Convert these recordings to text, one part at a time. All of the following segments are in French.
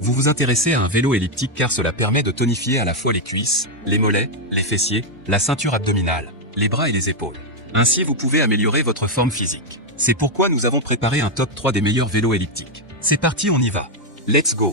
Vous vous intéressez à un vélo elliptique car cela permet de tonifier à la fois les cuisses, les mollets, les fessiers, la ceinture abdominale, les bras et les épaules. Ainsi vous pouvez améliorer votre forme physique. C'est pourquoi nous avons préparé un top 3 des meilleurs vélos elliptiques. C'est parti, on y va. Let's go.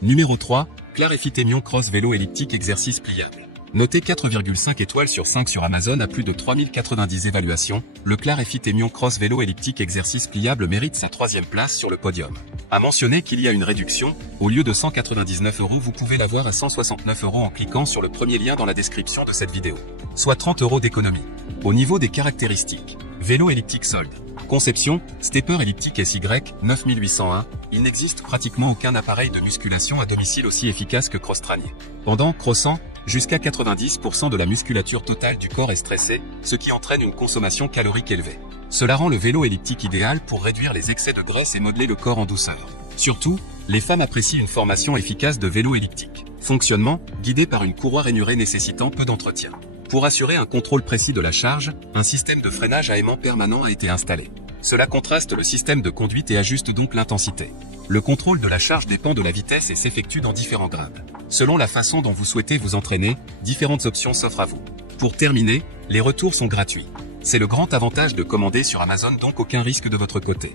Numéro 3, Clarefit Cross Vélo Elliptique Exercice Pliable. Noté 4,5 étoiles sur 5 sur Amazon à plus de 3090 évaluations, le Clarefit Cross Vélo Elliptique Exercice Pliable mérite sa 3e place sur le podium. À mentionner qu'il y a une réduction, au lieu de 199 €, vous pouvez l'avoir à 169 € en cliquant sur le premier lien dans la description de cette vidéo. Soit 30 € d'économie. Au niveau des caractéristiques, vélo elliptique solde. Conception, stepper elliptique SY 9801, il n'existe pratiquement aucun appareil de musculation à domicile aussi efficace que Crosstraining. Pendant crossant, jusqu'à 90% de la musculature totale du corps est stressée, ce qui entraîne une consommation calorique élevée. Cela rend le vélo elliptique idéal pour réduire les excès de graisse et modeler le corps en douceur. Surtout, les femmes apprécient une formation efficace de vélo elliptique. Fonctionnement, guidé par une courroie rainurée nécessitant peu d'entretien. Pour assurer un contrôle précis de la charge, un système de freinage à aimant permanent a été installé. Cela contraste le système de conduite et ajuste donc l'intensité. Le contrôle de la charge dépend de la vitesse et s'effectue dans différents grades. Selon la façon dont vous souhaitez vous entraîner, différentes options s'offrent à vous. Pour terminer, les retours sont gratuits. C'est le grand avantage de commander sur Amazon, donc aucun risque de votre côté.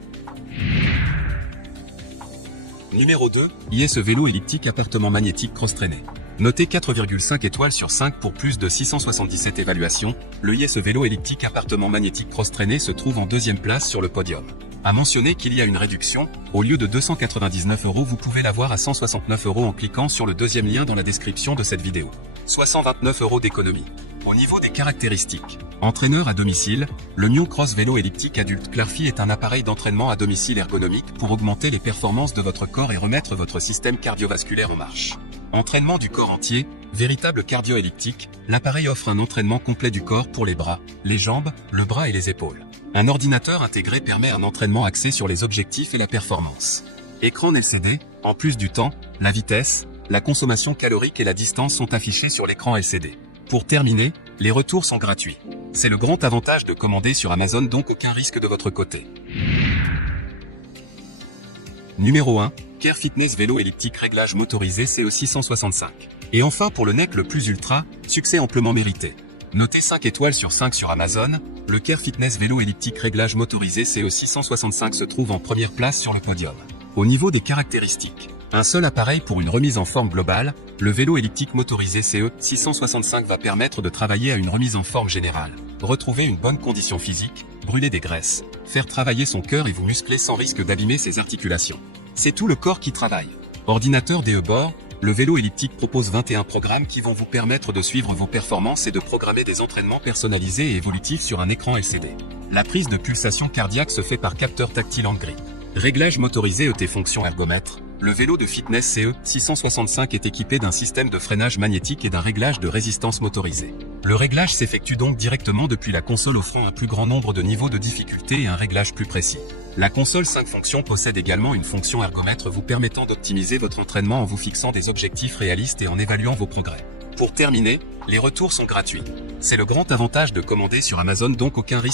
Numéro 2, IS Vélo Elliptique Appartement Magnétique Crosstraining. Noté 4,5 étoiles sur 5 pour plus de 677 évaluations, le IS Vélo Elliptique Appartement Magnétique Crosstraining se trouve en 2e place sur le podium. À mentionner qu'il y a une réduction, au lieu de 299 €, vous pouvez l'avoir à 169 € en cliquant sur le 2e lien dans la description de cette vidéo. Soit 129 € d'économie. Au niveau des caractéristiques, entraîneur à domicile, le Cross Vélo Elliptique Adulte Clarefit est un appareil d'entraînement à domicile ergonomique pour augmenter les performances de votre corps et remettre votre système cardiovasculaire en marche. Entraînement du corps entier, véritable cardio-elliptique, l'appareil offre un entraînement complet du corps pour les bras, les jambes, le bras et les épaules. Un ordinateur intégré permet un entraînement axé sur les objectifs et la performance. Écran LCD, en plus du temps, la vitesse, la consommation calorique et la distance sont affichés sur l'écran LCD. Pour terminer, les retours sont gratuits. C'est le grand avantage de commander sur Amazon, donc aucun risque de votre côté. Numéro 1, Care Fitness Vélo Elliptique Réglage Motorisé CE 665. Et enfin pour le NEC le plus ultra, succès amplement mérité. Noté 5 étoiles sur 5 sur Amazon, le Care Fitness Vélo Elliptique Réglage Motorisé CE 665 se trouve en première place sur le podium. Au niveau des caractéristiques, un seul appareil pour une remise en forme globale, le vélo elliptique motorisé CE 665 va permettre de travailler à une remise en forme générale, retrouver une bonne condition physique, brûler des graisses, faire travailler son cœur et vous muscler sans risque d'abîmer ses articulations. C'est tout le corps qui travaille. Ordinateur DE-Bord, le vélo elliptique propose 21 programmes qui vont vous permettre de suivre vos performances et de programmer des entraînements personnalisés et évolutifs sur un écran LCD. La prise de pulsation cardiaque se fait par capteur tactile hand grip. Réglage motorisé ET fonction ergomètre. Le vélo de fitness CE 665 est équipé d'un système de freinage magnétique et d'un réglage de résistance motorisé. Le réglage s'effectue donc directement depuis la console, offrant un plus grand nombre de niveaux de difficulté et un réglage plus précis. La console 5 fonctions possède également une fonction ergomètre vous permettant d'optimiser votre entraînement en vous fixant des objectifs réalistes et en évaluant vos progrès. Pour terminer, les retours sont gratuits. C'est le grand avantage de commander sur Amazon, donc aucun risque